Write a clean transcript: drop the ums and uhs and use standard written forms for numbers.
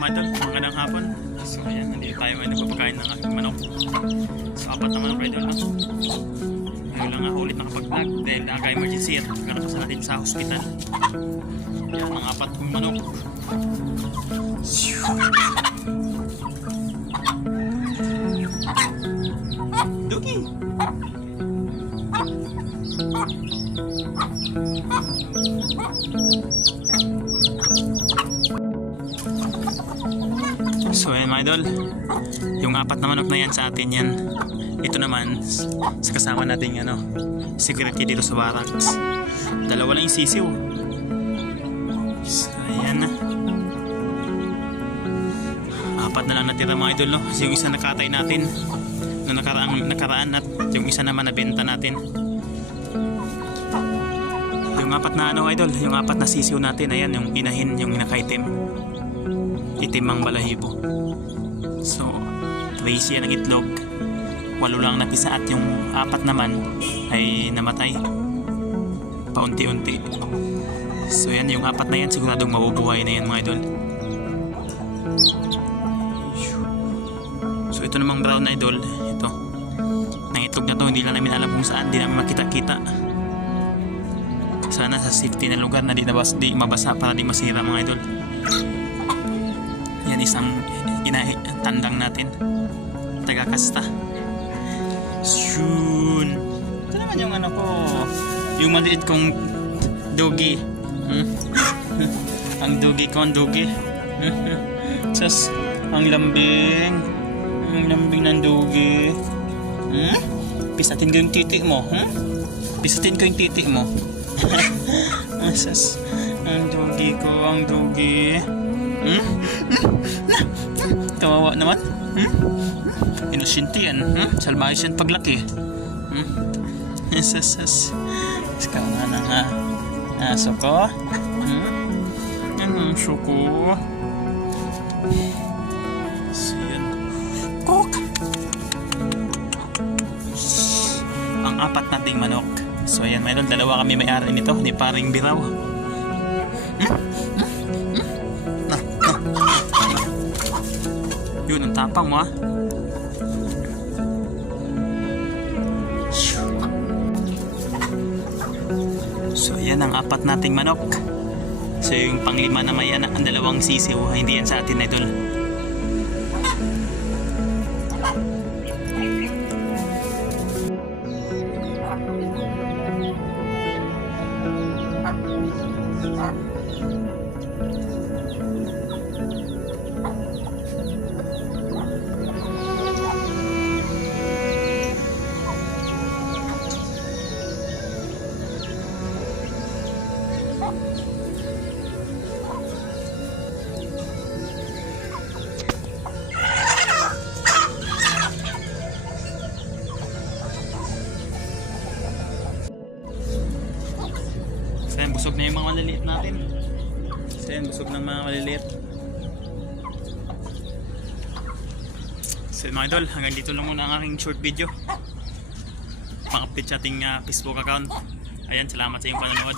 mga idol, magandang hapon. So ayan, nandito tayo ngayon nagpapakain ng aking manok. So apat na manok idol, no? Ngayon lang ako ulit nakapag-vlog dahil naka-emergency at nagkaroon natin sa hospital. Ayan, ang apat kong manok. Duki! So ayan mga idol, yung apat na manok na yan sa atin yan. Ito naman sa kasama nating security dito sa barracks. Dalawa lang yung sisiw. So ayan na. Apat na lang natira mga idol, no? Yung isa nakatay natin no nakaraan at yung isa naman nabenta natin. Yung apat na idol, yung apat na sisiw natin, ayan yung inahin, yung nakaitim. Itim ang balahibo. So 13 yan ang itlog, 8 lang napisa at yung apat naman ay namatay paunti-unti. So yan, yung apat na yan siguradong mabubuhay na yan mga idol. So ito namang brown na idol, ito nang itlog na to, hindi lang namin alam kung saan, hindi namin makita-kita. Sana sa safety na lugar na di mabasa para di masira mga idol. Yan isang tandang natin, taga-kasta. Yun. Ito naman yung ko, yung maliit kong dogi. Ang dogi ko, ang dogi. Sus, ang lambing ng dogi. Pisatin ko yung titik mo. Pisatin ko yung titik mo. Sus, ang dogi ko, ang dogi. Kawawa naman. Inusinti yan. Salmayos yan paglaki. Sas. Ikaw na nga. Aso ko. Ang aso ko. So yan. Kok! Ang apat nating manok. So ayan, mayroon dalawa kami may-ari nito. Ni paring biraw. Yun, ang tapang mo ah. So yan ang apat nating manok. So yung panglima na may anak, ang dalawang sisiw, hindi yan sa atin idol. So busog na yung mga maliliit natin. So yan, busog ng mga maliliit. So mga idol, hanggang dito lang muna ang aking short video. Pang-update sa ating Facebook account. Ayan, salamat sa iyong panonood.